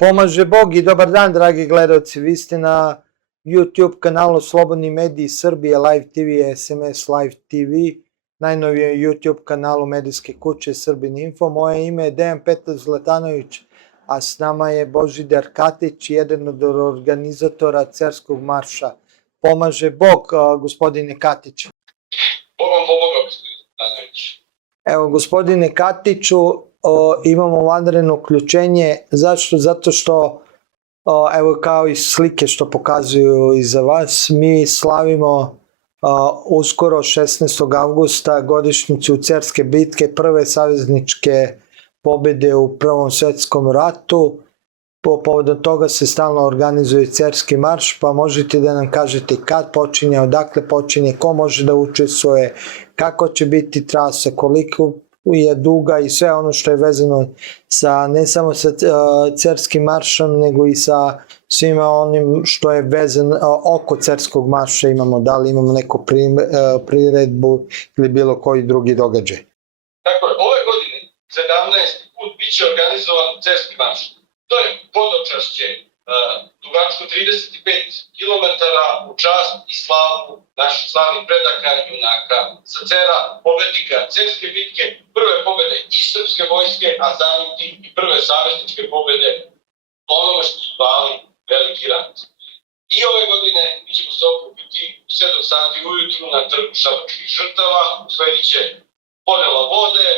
Pomaže Bog i dobar dan, dragi gledalci. Vi ste na YouTube kanalu Slobodni mediji Srbije, Live TV, SMS Live TV, najnovijem YouTube kanalu medijske kuće Srbin Info. Moje ime je Dejan Petar Zlatanović, a s nama je Božidar Katić, jedan od organizatora Cerskog marša. Pomaže Bog, gospodine Katić. Bog vam pomoga, gospodine Zlatanović. Evo, gospodine Katiću, imamo vanredno uključenje. Zašto? Zato što, evo kao i slike što pokazuju iza vas, mi slavimo uskoro 16. avgusta godišnjicu Cerske bitke, prve savezničke pobede u Prvom svetskom ratu. Povodom toga se stalno organizuje Cerski marš, pa možete da nam kažete kad počinje, odakle počinje, ko može da učestvuje, kako će biti trasa, koliko je duga i sve ono što je vezano sa, ne samo sa Cerskim maršom, nego i sa svima onim što je vezano oko Cerskog marša. Da li imamo neku priredbu ili bilo koji drugi događaj. Tako je, ove godine 17. put bit će organizovan Cerski marš. To je podočašće dugačko 35 km u čast i slavu naših slavnih predaka, junaka sa Cera, pobednika Cerske bitke, prve pobede i srpske vojske, a samim tim i prve savezničke pobede onome što su zvali Veliki rat. I ove godine mi ćemo se okupiti u 7 sati ujutru na trgu Šabačkih žrtava, usledit će podela vode,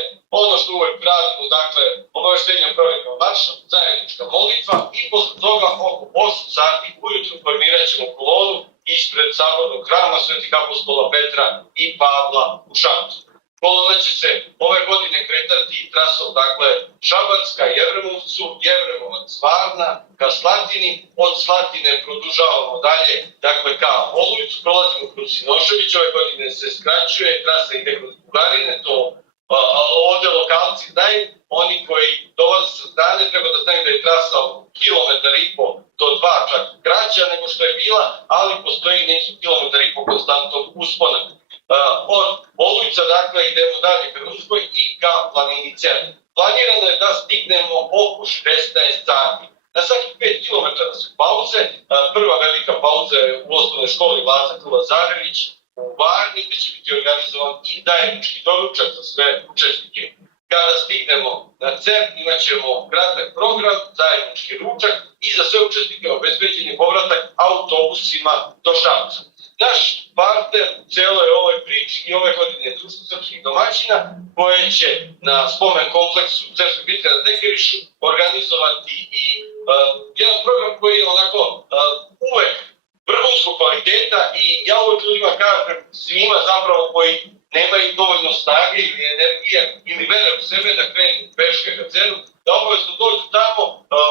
ono što uvek radimo, dakle, obaveštenja projektnog marša, zajednička molitva i posle toga oko 8 sati ujutru formirat ćemo kolonu ispred sabornog hrama Svetih apostola Petra i Pavla u Šapcu. Kolona će se ove godine kretati trasom, dakle, Šabac ka Jevremovcu, Jevremovac Varna, ka Slatini, od Slatine produžavamo dalje, dakle, ka Olujcu, prolazimo kroz Sinošević, ove godine se skraćuje, trasa ide kroz Bugarine, to ovde lokalci znaju, oni koji dolaze sa strane treba da znaju da je trasa od 1,5 km do 2 čak kraća nego što je bila, ali postoji neki 1,5 km konstantnog uspona. Od Olujca, dakle, idemo dalje ka Ruskoj i ka planini Cer. Planirano je da stignemo oko 16 sati. Na svakih 5 km su pauze. Prva velika pauza je u osnovnoj školi Laza Lazarević u Varni, gde će biti organizovan i zajednički doručak za sve učesnike. Kada stignemo na Cer, imat ćemo kratak program, zajednički ručak i za sve učesnike obezbeđeni povratak autobusima do Šapca. Naš partner u celoj ovoj priči i ove godine je Društvo srpskih domaćina, koje će na spomen kompleksu Cerske bitke na Dekerišu organizovati i jedan program koji je onako uvek vrhunskog kvaliteta i ja uvek ljudima kažem svima zapravo koji nemaju dovoljno snage ili energije ili vere u sebe da krenu peške ka Ceru, da obavezno dođu tamo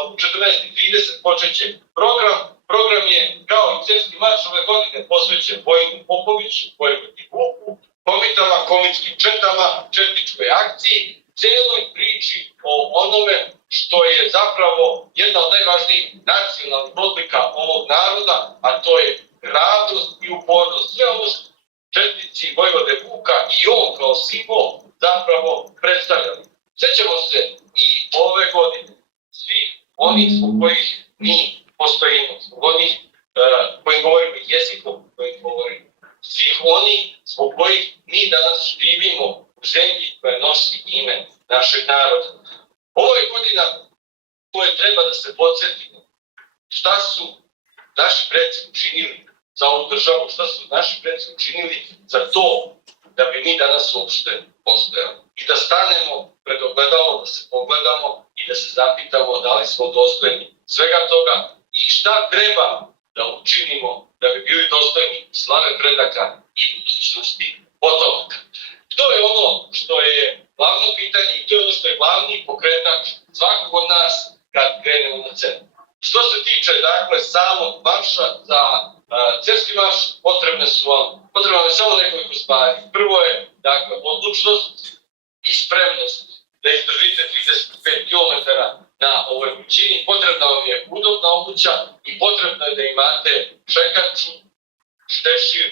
u 14:30 počeće program. Program je kao i Cerski marš ove godine posvećen Vojinu Popoviću, Vojvodi Vuku, komitama, komitskim četama, četničkoj akciji, celoj priči o onome što je zapravo jedna od najvažnijih nacionalnih odlika ovog naroda, a to je hrabrost i upornost. Sve ono što četnici Vojvode Vuka i on kao simbol zapravo predstavljali. Sjećamo se i ove godine svih onih zbog kojih mi postojimo, zbog onih koji govorimo jezikom, koji govorimo. Svih onih zbog kojih mi danas živimo u zemlji koja nosi ime našeg naroda. Ovo je godina koje treba da se podsjetimo šta su naši predsi učinili za ovu državu, šta su naši predsi učinili za to da bi mi danas uopšte postojali. I da stanemo pred ogledalo, da se pogledamo i da se zapitamo da li smo dostojni svega toga i šta treba da učinimo da bi bili dostojni slave predaka i budućnosti potomaka. To je ono što je glavno pitanje i to je ono što je glavni pokretač svakog od nas kad krenemo na Cer. Što se tiče, dakle, samog marša, za Cerski marš potrebno je samo nekoliko stvari. Prvo je, dakle, odlučnost i spremnost da izdržite 35 km na ovoj vrućini. Potrebna vam je udobna obuća i potrebno je da imate šekaču, šešir,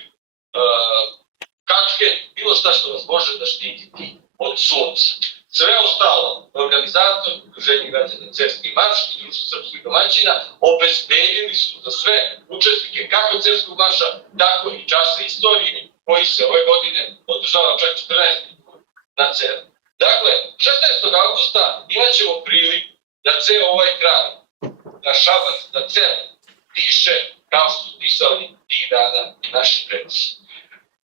kačke, bilo šta što vas može da štititi od sunca. Sve ostalo, organizator, Udruženje građana Cerski marš i Društvo srpskih domaćina obezbedili su za sve učesnike kako Cerskog marša, tako i časa istorije koji se ove godine održava čak 14. na Ceru. Dakle, 16. augusta imat ćemo priliku da ceo ovaj kraj, da Šabac, da Cer diše kao što su disali tih dana naši preci.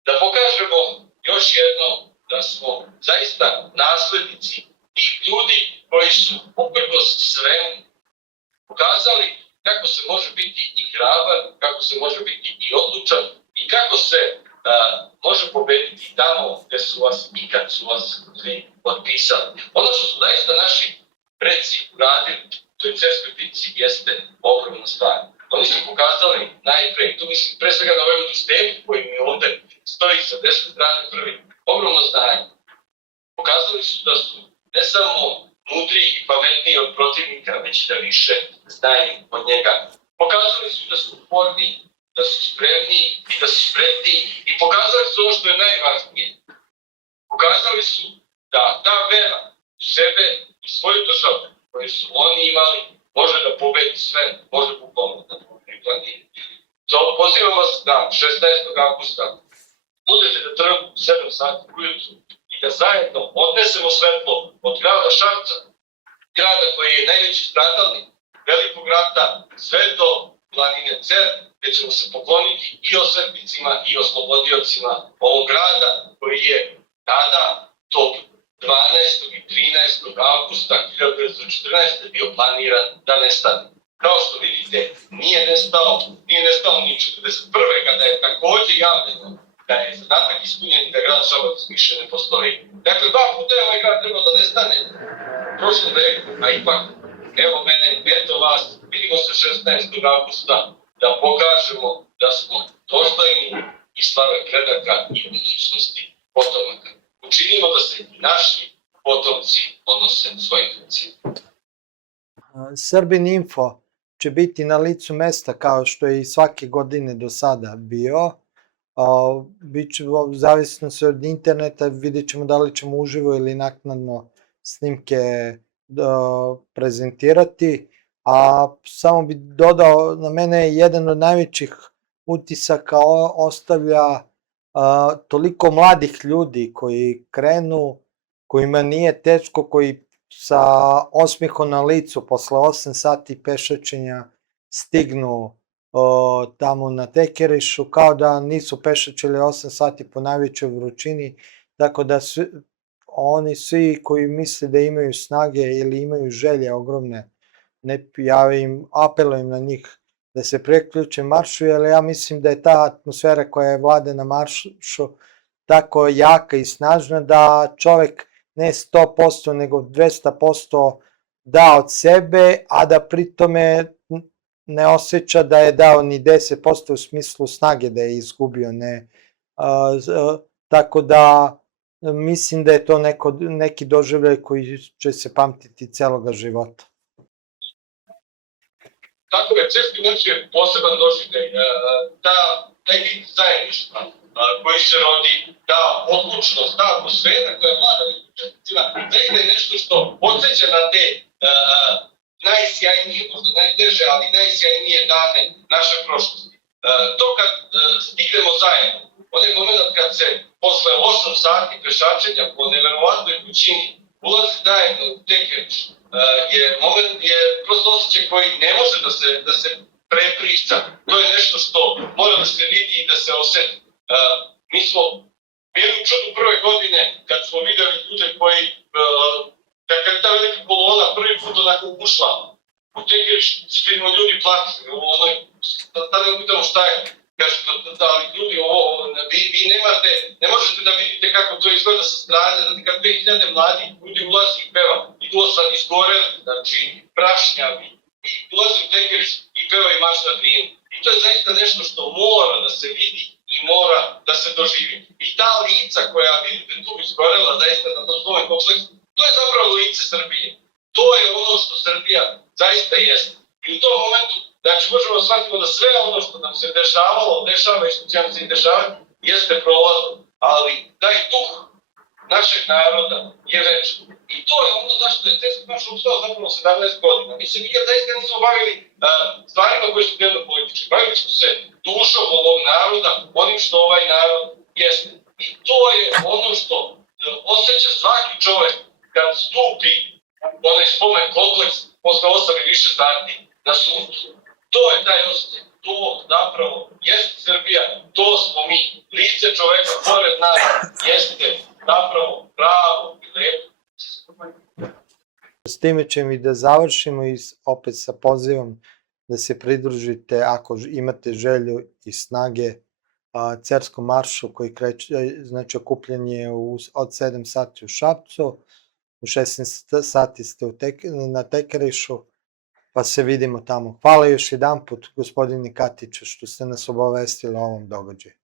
Da pokažemo još jednom da smo zaista naslednici tih ljudi koji su uprkos svemu pokazali kako se može biti i hrabar, kako se može biti i odlučan i kako se može pobediti tamo gde su vas i kad su vas potpisali. Ono što su zaista naši preci uradili u toj Cerskoj bitci jeste ogromna stvar. Oni su pokazali najpre, tu mislim pre svega na Vojvodu Stepu koji mi ovde stoji sa desne strane prvi, ogromno znanje. Pokazali su da su ne samo mudriji i pametniji od protivnika, već da više znaju od njega. Pokazali su da su uporniji, da su spremniji i da su spretniji i pokazali su ono što je najvažnije. Pokazali su da ta vera u sebe i svoju državu koju su oni imali može da pobedi sve, može bukvalno da pobedi planet. To pozivam vas da 16. augusta budete na trgu u 7 sati ujutru i da zajedno odnesemo svetlo od grada Šapca, grada koji je najveći stradalnik velikog rata, sve do planine Cer, gde ćemo se pokloniti i osvetnicima i oslobodiocima ovog grada koji je tada tog 12. i 13. augusta 1914. bio planiran da nestane. Kao što vidite, nije nestao ni 1941. kada je takođe javljeno da je zadatak ispunjen i da grad Šabac više ne postoji. Dakle, 2 puta je ovaj grad trebao da nestane u prošlom veku, a ipak, evo mene, eto vas, vidimo se 16. augusta da pokažemo da smo dostojni i slave predaka i budućnosti potomaka. Učinimo da se naši potomci odnose svojim predcima. Srbin Info će biti na licu mesta kao što je i svake godine do sada bio. Biće, zavisno se od interneta, vidjet ćemo da li ćemo uživo ili naknadno snimke prezentirati. A samo bih dodao, na mene je jedan od najvećih utisaka ostavlja toliko mladih ljudi koji krenu, kojima nije teško, koji sa osmihom na licu posle 8 sati pešačenja stignu tamo na Tekerišu, kao da nisu pešačili 8 sati po najvećoj vrućini, tako da oni svi koji misle da imaju snage ili imaju želje ogromne, ja im apelujem na njih da se preključe maršu, jer ja mislim da je ta atmosfera koja je vlada na maršu tako jaka i snažna da čovek ne 100% nego 200% da od sebe, a da pritome ne osjeća da je dao ni 10% u smislu snage da je izgubio. Tako da mislim da je to neki doživljaj koji će se pamtiti celoga života. Tako je, Cerski marš je poseban doživljaj, taj vid zajedništva koji se rodi, ta odlučnost, ta atmosfera koja vlada među učesnicima, zaista je nešto što podsjeća na te najsjajnije, možda najteže, ali najsjajnije dane naše prošlosti. To kad stignemo zajedno, onaj moment kad se posle 8 sati pešačenja po neverovatnoj kućini ulazi zajedno u Tekeriš, je prosto osjećaj koji ne može da se prepriča. To je nešto što mora da se vidi i da se oseti. Mi smo bili u čudu prve godine kad smo videli ljude koji, kad je ta velika kolona prvi put onako ušla u Tekeriš, vidimo ljudi plaćali. Tada ne pitamo šta je. Kaže, ali ljudi, vi ne možete da vidite kako to izgleda sa strane, znači kad 2000 mladih ljudi ulazi i peva, i to sad izgoreli, znači prašnjavi, i ulazi u Tekeriš i peva i mašta Drinu. I to je zaista nešto što mora da se vidi i mora da se doživi. I ta lica koja vidite tu izgorela zaista na tom svome kompleksu, to je zapravo lice Srbije. To je ono što Srbija zaista jeste. I u tom momentu, znači možemo da shvatimo da sve ono što nam se dešava i što će nam se dešavati, jeste prolazno, ali taj duh našeg naroda je večan. I to je ono zašto je Cerski marš opstao zapravo 17 godina. Mi se nikad zaista nismo bavili stvarima koje su dnevno političke. Bavili smo se dušom ovog naroda, onim što ovaj narod jeste. I to je ono što osjeća svaki čovek kad stupi onaj spomen kompleks posle 8 i više sati na suncu. To je taj osjećaj. To zapravo jeste Srbija, to smo mi. Lice čoveka pored nas jeste zapravo pravo i lepo. S time ćemo i da završimo i opet sa pozivom da se pridružite ako imate želju i snage Cerskom maršu koji kreće, znači okupljen je od 7 sati u Šapcu, u 16 sati ste na Tekerišu, pa se vidimo tamo. Hvala još jedan put gospodine Katiću što ste nas obavestili o ovom događaju.